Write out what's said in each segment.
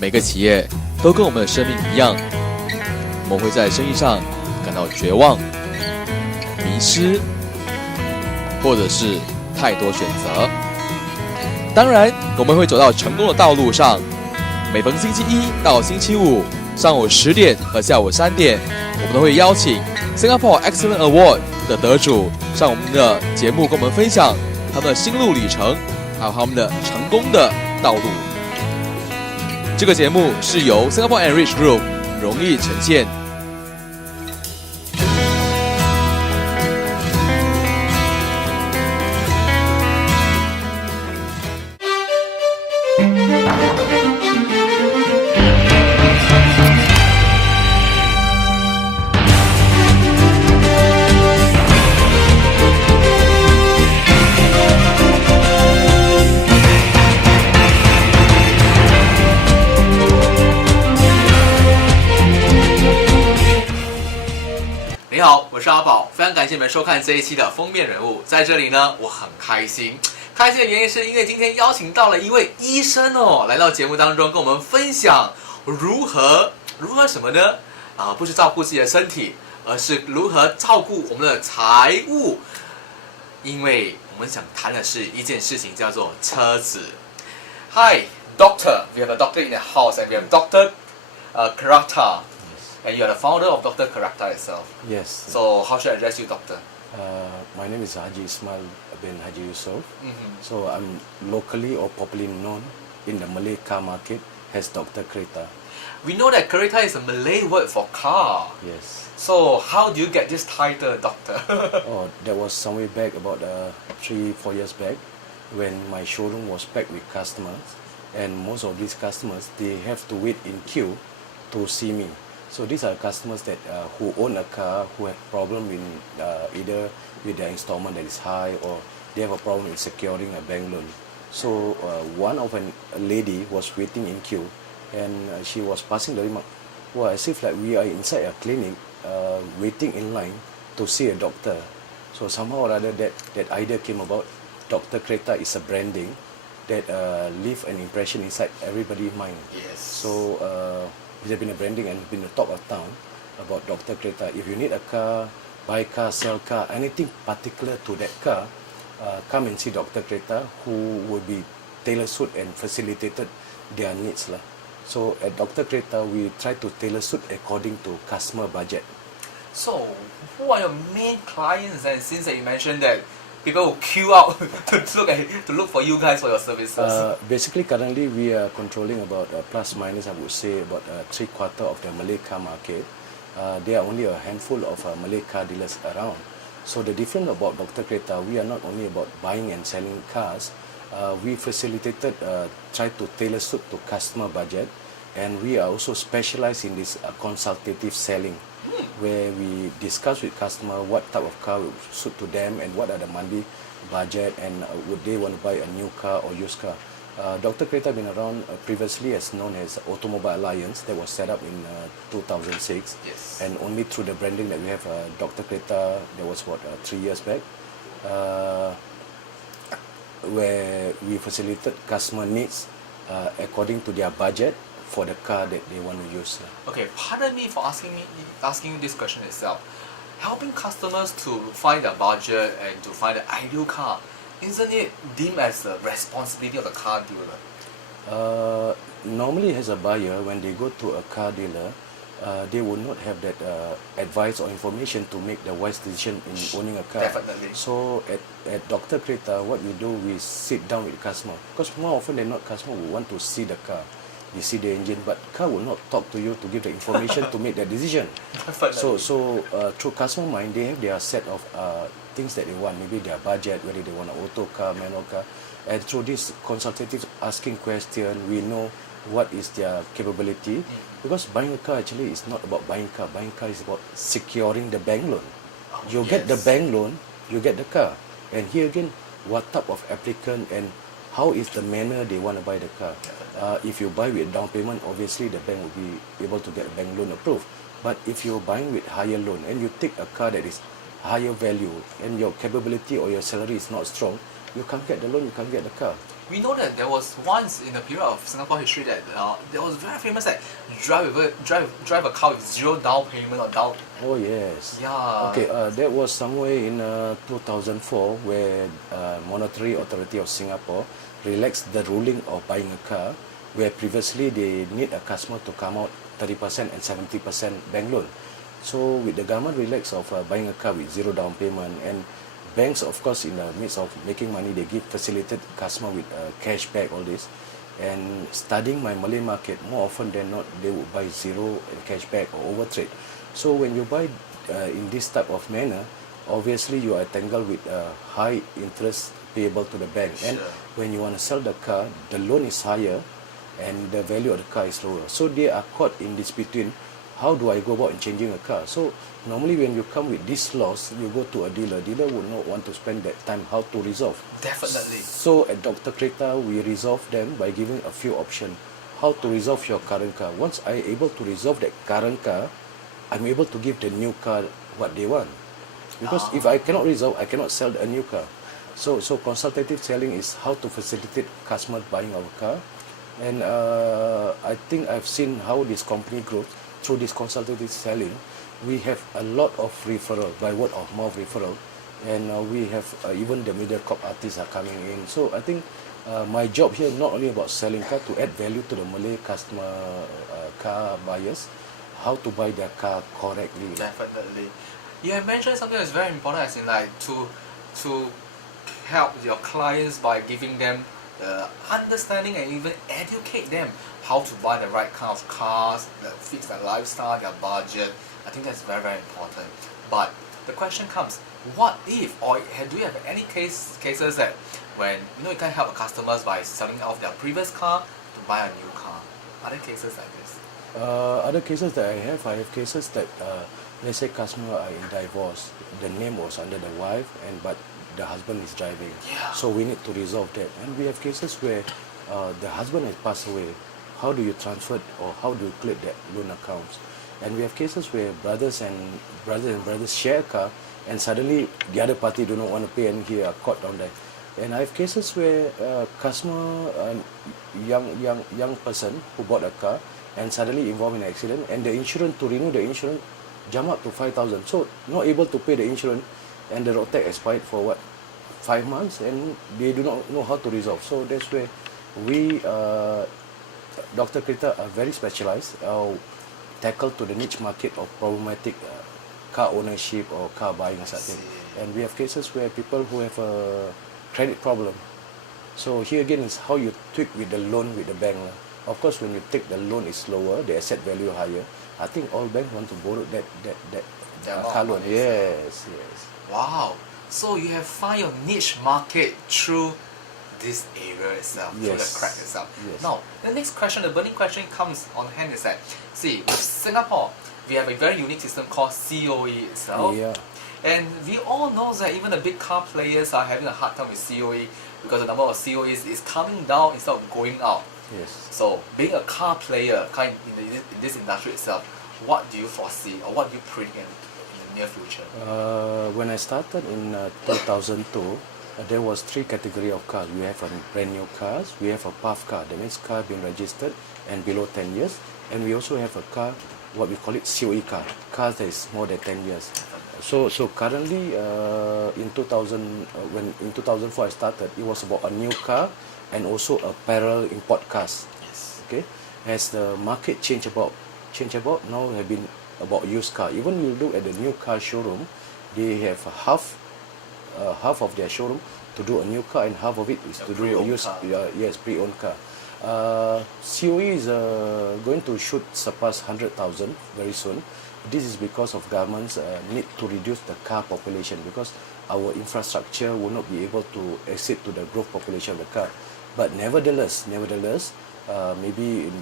每个企业都跟我们的生命一样，我们会在生意上感到绝望、迷失，或者是太多选择。当然，我们会走到成功的道路上。每逢星期一到星期五上午10点和下午3点，我们都会邀请 Singapore Excellent Award 的得主上我们的节目，跟我们分享他们的心路历程，还有他们的成功的道路。这个节目是由 Singapore Enrich Group 荣誉呈现。你好，我是阿宝，非常感谢你们收看这一期的封面人物。在这里呢，我很开心的原因是因为今天邀请到了一位医生来到节目当中跟我们分享如何什么呢？不是照顾自己的身体，而是如何照顾我们的财务。因为我们想谈的是一件事情，叫做车子。Hi, doctor. We have a doctor in the house, and we have Doctor Karata.And you are the founder of Dr. Karata itself. Yes. So how should I address you, doctor? My name is Haji Ismail bin Haji Yusof. So I'm locally or popularly known in the Malay car market as Dr. Karata. We know that Karata is a Malay word for car. Yes. So how do you get this title, doctor? That was some way back, about 3-4 years back, when my showroom was packed with customers, and most of these customers, they have to wait in queue to see me. So these are customers that who own a car, who have problem in either with their installment that is high, or they have a problem in securing a bank loan. So one of a lady was waiting in queue, and she was passing the remark, "Well, as if like we are inside a clinic, waiting in line to see a doctor." So somehow or other that idea came about. Dr. Karata is a branding that leave an impression inside everybody's mind. Yes. So there's been a branding and been the talk of town about Dr. Karata. If you need a car, buy car, sell car, anything particular to that car, come and see Dr. Karata, who will be tailor-suit and facilitated their needs. So at Dr. Karata, we try to tailor-suit according to customer budget. So who are your main clients? And since you mentioned that people will queue out to look for you guys for your services. Basically, currently we are controlling about plus minus, I would say, about 3/4 of the Malay car market. There are only a handful of Malay car dealers around. So the difference about Dr. Karata, we are not only about buying and selling cars. We facilitated, try to tailor suit to customer budget, and we are also specialized in this consultative selling, where we discuss with customer what type of car will suit to them and what are the monthly budget, and would they want to buy a new car or used car. Dr. Karata been around previously as known as Automobile Alliance, that was set up in 2006. Yes. And only through the branding that we have Dr. Karata, that was 3 years back, where we facilitated customer needs according to their budget for the car that they want to use. Okay, pardon me for asking you this question itself. Helping customers to find their budget and to find the ideal car, isn't it deemed as the responsibility of the car dealer? Normally as a buyer, when they go to a car dealer, they will not have that advice or information to make the wise decision in owning a car. Definitely. So at Dr. Karata, what we do, we sit down with the customer, because more often than not, customer will want to see the car. You see the engine, but car will not talk to you to give the information to make the decision. Definitely. So through customer mind, they have their set of things that they want, maybe their budget, whether they want an auto car, manual car, and through this consultative asking question, we know what is their capability. Because buying a car actually is not about buying car. Buying car is about securing the bank loan. You get the bank loan, you get the car. And here again, what type of applicant and how is the manner they want to buy the car. If you buy with down payment, obviously the bank will be able to get a bank loan approved. But if you're buying with higher loan and you take a car that is higher value and your capability or your salary is not strong, you can't get the loan, you can't get the car. We know that there was once in the period of Singapore history that there was very famous that drive a car with zero down payment or down. Oh yes. Yeah. Okay, that was somewhere in 2004 where Monetary Authority of Singapore relaxed the ruling of buying a car, where previously they need a customer to come out 30% and 70% bank loan. So with the government relax of buying a car with zero down payment, and banks, of course, in the midst of making money, they give facilitate customer with cashback, all this. And studying my Malay market, more often than not, they would buy zero and cashback or overtrade. So when you buy in this type of manner, obviously you are tangled with high interest payable to the bank. And Sure. when you want to sell the car, the loan is higher and the value of the car is lower. So they are caught in this between. How do I go about in changing a car? So normally when you come with this loss, you go to a dealer. Dealer would not want to spend that time how to resolve. Definitely. So at Dr. Kreta, we resolve them by giving a few options. How to resolve your current car. Once I able to resolve that current car, I'm able to give the new car what they want. Because if I cannot resolve, I cannot sell a new car. So consultative selling is how to facilitate customers buying our car. And I think I've seen how this company grows through this consultative selling. We have a lot of referral, by word of mouth referral, and we have even the Mediacorp artists are coming in. So I think my job here not only about selling car, to add value to the Malay customer car buyers, how to buy their car correctly. Definitely. You have mentioned something that's very important, as in like to help your clients by giving them understanding and even educate them how to buy the right kind of cars that fits their lifestyle, their budget. I think that's very, very important. But the question comes, what if, or do you have any cases that when you can't help customers by selling off their previous car to buy a new car? Are there cases like this? Other cases that I have cases that let's say customer are in divorce, the name was under the wife, but the husband is driving. Yeah. So we need to resolve that. And we have cases where the husband has passed away. How do you transfer or how do you clear that loan accounts? And we have cases where brothers and brothers share a car, and suddenly the other party do not want to pay, and he are caught down there. And I have cases where customer, young person who bought a car and suddenly involved in an accident, and the insurance, to renew the insurance, jump up to 5,000. So not able to pay the insurance, and the road tax expired for 5 months, and they do not know how to resolve. So that's where we, Dr. Kreta, are very specialized, tackle to the niche market of problematic car ownership or car buying or something. And we have cases where people who have a credit problem. So here again is how you tweak with the loan with the bank. Of course, when you take the loan is lower, the asset value higher. I think all banks want to borrow that car loan. Yes. Wow. So you have found your niche market through this area itself, through the crack itself. Yes. Now, the next question, the burning question comes on hand is that, see, with Singapore, we have a very unique system called COE itself. Yeah. And we all know that even the big car players are having a hard time with COE because the number of COEs is coming down instead of going up. Yes. So, being a car player in this industry itself, what do you foresee or what do you predict in the near future? When I started in 2002, there was 3 category of cars. We have a brand new cars, we have a puff car, that means car being registered and below 10 years, and we also have a car, what we call it COE car that is more than 10 years. So currently in 2004 I started, it was about a new car and also a parallel import cars. Yes. Okay, as the market change about now have been about used car. Even you look at the new car showroom, they have half of their showroom to do a new car and half of it is to do a used pre-owned car. COE is going to surpass 100,000 very soon. This is because of government's need to reduce the car population, because our infrastructure will not be able to accede to the growth population of the car. But nevertheless, maybe in,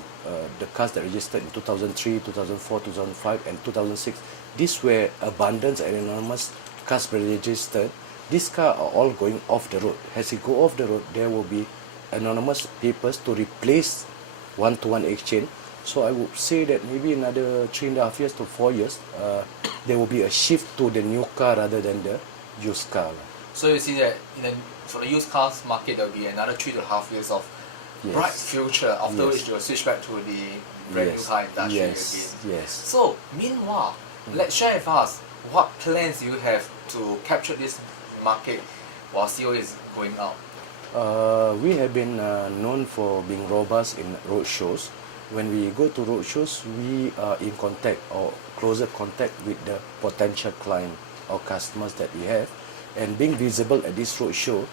the cars that registered in 2003, 2004, 2005 and 2006, these were abundant and enormous cars registered. These cars are all going off the road. As you go off the road, there will be anonymous papers to replace one-to-one exchange. So I would say that maybe another 3.5 years to 4 years, there will be a shift to the new car rather than the used car. So you see that for the used cars market, there will be another 3.5 years of bright future, after which they will switch back to the brand new car industry again. Yes. So meanwhile, let's share with us what plans you have to capture this market while CO is going out. We have been known for being robust in road shows. When we go to road shows, we are in contact or closer contact with the potential client or customers that we have. And being visible at this road show,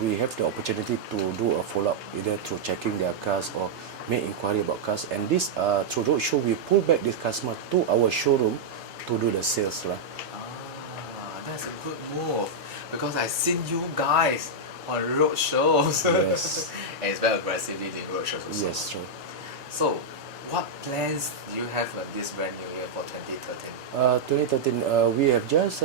we have the opportunity to do a follow-up either through checking their cars or make inquiry about cars. And this through road show, we pull back this customer to our showroom to do the sales. That's a good move, because I've seen you guys on road shows. Yes. And it's very aggressively doing road shows also. Yes, true. So, what plans do you have for this brand new year for 2013? 2013, we have just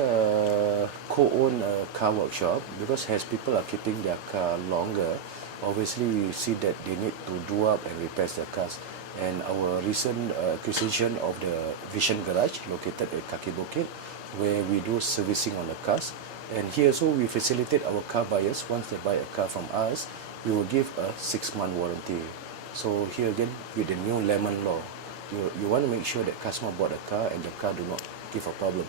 co-owned a car workshop, because as people are keeping their car longer, obviously you see that they need to do up and repair their cars. And our recent acquisition of the Vision Garage located at Kaki Bukit, where we do servicing on the cars. And here also we facilitate our car buyers. Once they buy a car from us, we will give a 6-month warranty. So here again, with the new lemon law, you want to make sure that customer bought a car and the car do not give a problem.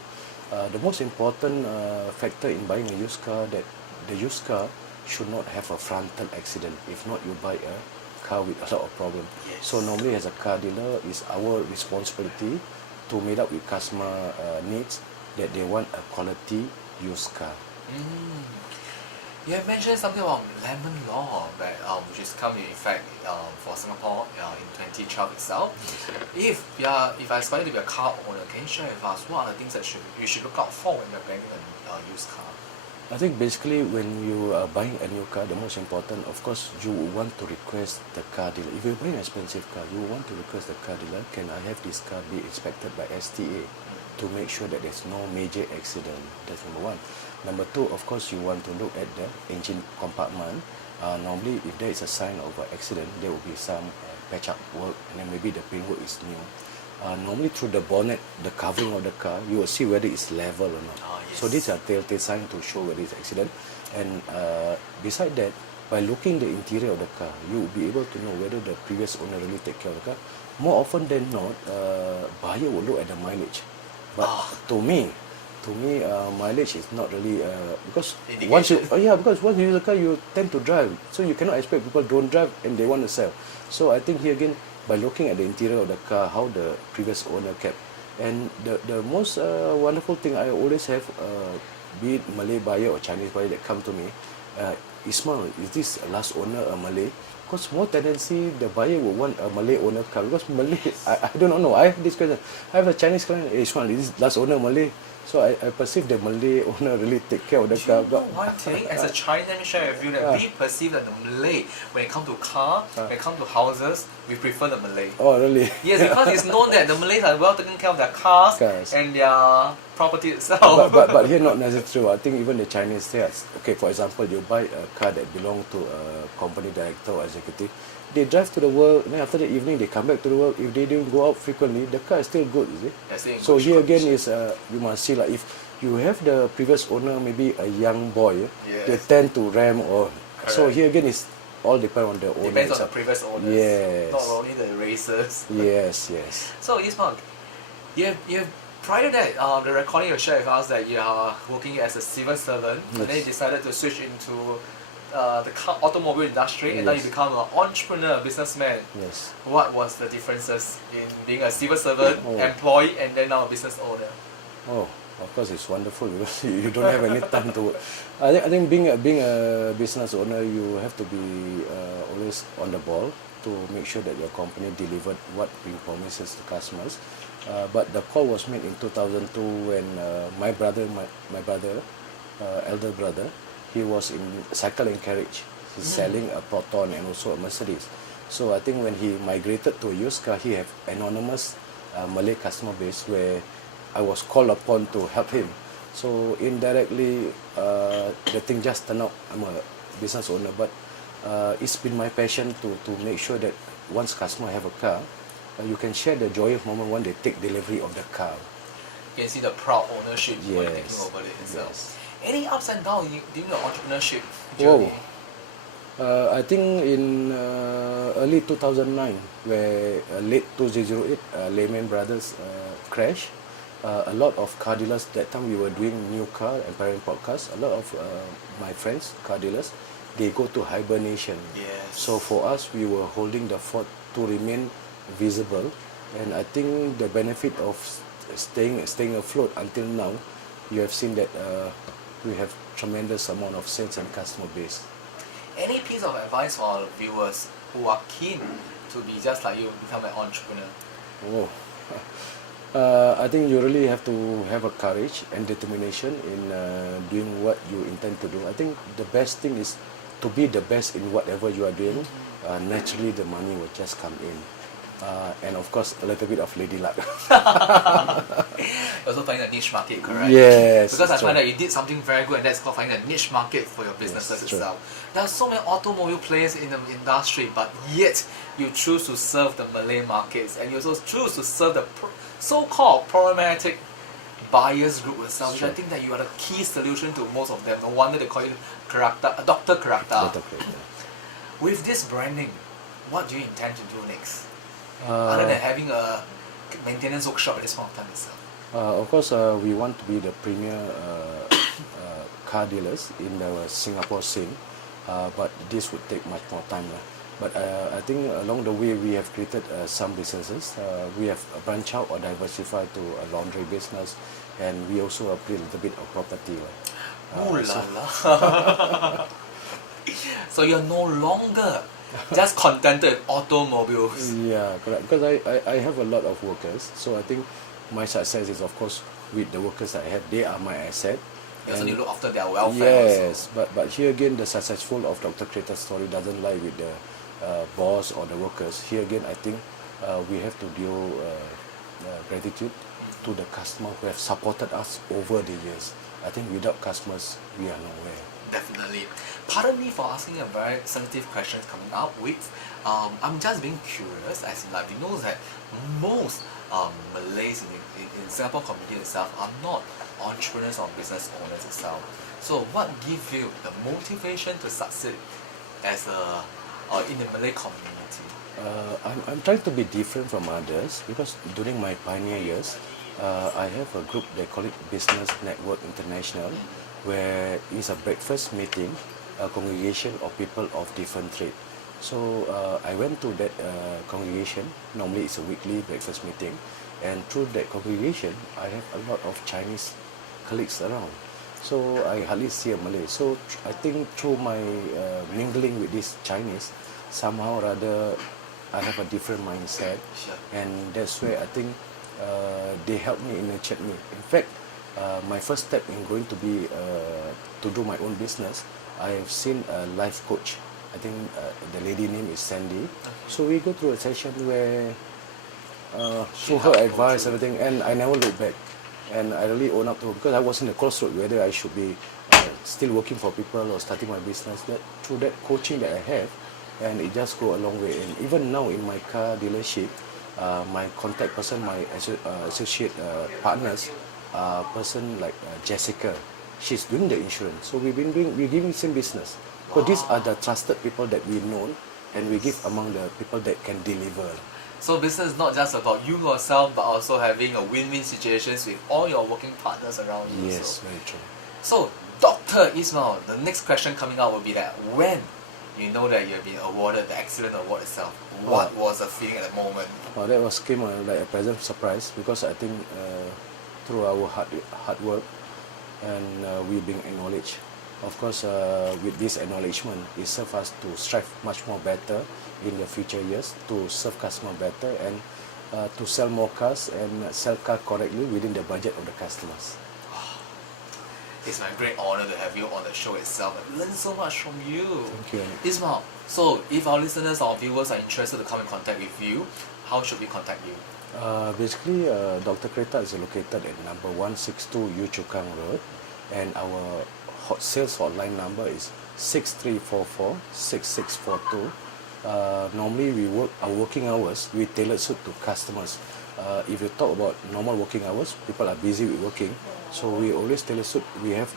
The most important factor in buying a used car, that the used car should not have a frontal accident. If not, you buy a car with a lot of problem. Yes. So normally as a car dealer, it's our responsibility to meet up with customer needs, that they want a quality used car. You have mentioned something about lemon law, which is come in effect for Singapore in 2012 itself. If I aspire to be a car owner, can you share with us what are the things that you should look out for when you're buying a used car? I think basically when you are buying a new car, the most important, of course, you want to request the car dealer. If you're buying an expensive car, you want to request the car dealer, can I have this car be inspected by STA to make sure that there's no major accident? That's number one. Number two, of course, you want to look at the engine compartment. Normally, if there is a sign of an accident, there will be some patch-up work, and then maybe the paintwork is new. Normally, through the bonnet, the covering of the car, you will see whether it's level or not. Yes. So these are telltale signs to show whether it's accident. And beside that, by looking the interior of the car, you will be able to know whether the previous owner really take care of the car. More often than not, buyer will look at the mileage. But to me, mileage is not really because once you use a car, you tend to drive. So you cannot expect people don't drive and they want to sell. So I think here again, by looking at the interior of the car, how the previous owner kept, and the most wonderful thing I always have, be it Malay buyer or Chinese buyer that come to me, Ismail, is this last owner a Malay? Because more tendency, the buyer will want a Malay owner car, because Malay, I don't know, I have this question. I have a Chinese client, Ismail, is this last owner Malay? So I perceive the Malay owner really take care of the car. You know one thing, as a Chinese, let me share with you that we perceive that the Malay, when it comes to car, when it comes to houses, we prefer the Malay. Oh, really? Yes, because it's known that the Malays are well taking care of their cars. And their property itself. but here not necessarily true. I think even the Chinese say, okay, for example, you buy a car that belongs to a company director or executive, they drive to the work, then after the evening they come back to the work. If they don't go out frequently, the car is still good, you see. So here again is you must see, like, if you have the previous owner, maybe a young boy, they tend to ram or so here again is all depend on the owner. Depends on the previous owners. Yes. Not only the racers. Yes. So Ismail, prior to that, the recording you shared with us that you are working as a civil servant, and then you decided to switch into the automobile industry, and now you become an entrepreneur, businessman. Yes. What was the differences in being a civil servant, employee, and then now a business owner? Oh, of course, it's wonderful because you don't have any time to work. I think being a business owner, you have to be always on the ball to make sure that your company delivered what we promises to customers. But the call was made in 2002 when my elder brother, he was in cycle and carriage. He's selling a Proton and also a Mercedes. So I think when he migrated to a used car, he have anonymous Malay customer base where I was called upon to help him. So indirectly, the thing just turned out. I'm a business owner, but it's been my passion to make sure that once customer have a car, you can share the joyous moment when they take delivery of the car. You can see the proud ownership when taking over it itself. Yes. Any ups and downs during your entrepreneurship Whoa. journey? I think in early 2009, where late 2008, Lehman Brothers crashed. A lot of car dealers, that time we were doing new car and parent podcast. A lot of my friends, car dealers, they go to hibernation. Yes. So for us, we were holding the fort to remain visible, and I think the benefit of staying afloat until now, you have seen that we have tremendous amount of sales and customer base. Any piece of advice for our viewers who are keen to be just like you, become an entrepreneur? Oh. I think you really have to have a courage and determination in doing what you intend to do. I think the best thing is to be the best in whatever you are doing. Naturally, the money will just come in. And of course, a little bit of lady luck. Also finding a niche market, correct? Yes. Because I that's find right. that you did something very good, and that's called finding a niche market for your businesses Yes, true. itself. There are so many automobile players in the industry, but yet you choose to serve the Malay markets, and you also choose to serve the so-called problematic buyers group itself, which I Sure. think that you are the key solution to most of them. No wonder they call you Dr. Karakta. Little bit, yeah. With this branding, what do you intend to do next? Other than having a maintenance workshop at this point of time itself. Of course, we want to be the premier car dealers in the Singapore scene, but this would take much more time. But I think along the way we have created some businesses. We have branched out or diversified to a laundry business, and we also play a little bit of property. Ooh la so- la. So you're no longer just contented with automobiles. Yeah, correct. Because I have a lot of workers, so I think my success is of course with the workers I have. They are my asset. You also And- need to look after their welfare Yes, but here again, the successful of Dr. Kreta's story doesn't lie with the boss or the workers. Here again, I think we have to due gratitude to the customer who have supported us over the years. I think without customers, we are nowhere. Definitely. Pardon me for asking a very sensitive question coming up with. I'm just being curious, as in like we know that most Malays in Singapore community itself are not entrepreneurs or business owners itself. So what gives you the motivation to succeed as a in the Malay community? I'm trying to be different from others because during my pioneer years, I have a group, they call it Business Network International, where it's a breakfast meeting, a congregation of people of different trade. So I went to that congregation. Normally it's a weekly breakfast meeting, and through that congregation, I have a lot of Chinese colleagues around. So I hardly see a Malay. So I think through my mingling with these Chinese, somehow or other, I have a different mindset, Sure. and that's where I think they helped me and nurtured me. In fact, my first step in going to be to do my own business, I have seen a life coach. I think the lady name is Sandy. So we go through a session where through her helped go advice, through. everything, and I never look back. And I really own up to her because I was in the crossroad whether I should be still working for people or starting my business. That through that coaching that I have, and it just go a long way. And even now in my car dealership, my contact person, my associate partners, person like Jessica, she's doing the insurance. So we're giving same business. So these are the trusted people that we know, and we give among the people that can deliver. So business is not just about you yourself, but also having a win-win situations with all your working partners around you. Yes, So, very true. so Dr. Ismail, the next question coming out will be that when you know that you've been awarded the excellent award itself, what was the feeling at the moment? Well, that was came like a pleasant surprise because I think through our hard work and we being acknowledged. Of course, with this acknowledgement, it serves us to strive much more better in the future years to serve customer better and to sell more cars and sell car correctly within the budget of the customers. It's my great honor to have you on the show itself. I've learned so much from you. Thank you. Ismail, so if our listeners or viewers are interested to come in contact with you, how should we contact you? Basically, Dr. Kreta is located at number 162 Yu Chu Kang Road, and our sales hotline number is 6344-6642. Normally, our working hours, we tailor suit to customers. If you talk about normal working hours, people are busy with working, so we always tailor suit. We have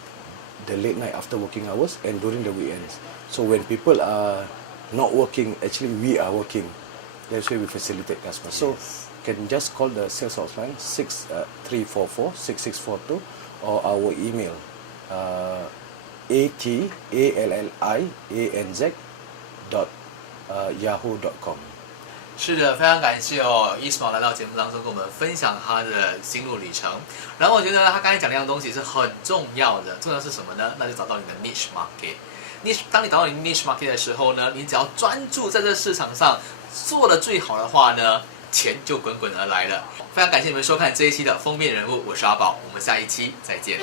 the late night after working hours and during the weekends. So when people are not working, actually we are working. That's why we facilitate customers. So can just call the sales hotline 344-6642 or our email atallalianz.yahoo.com。是的，非常感谢哦，Ismail 来到节目当中跟我们分享他的心路历程。然后我觉得他刚才讲那样东西是很重要的，重要是什么呢？那就找到你的 niche market。当你找到你 niche market 的时候呢，你只要专注在这市场上做的最好的话呢，钱就滚滚而来了。非常感谢你们收看这一期的封面人物，我是阿宝，我们下一期再见。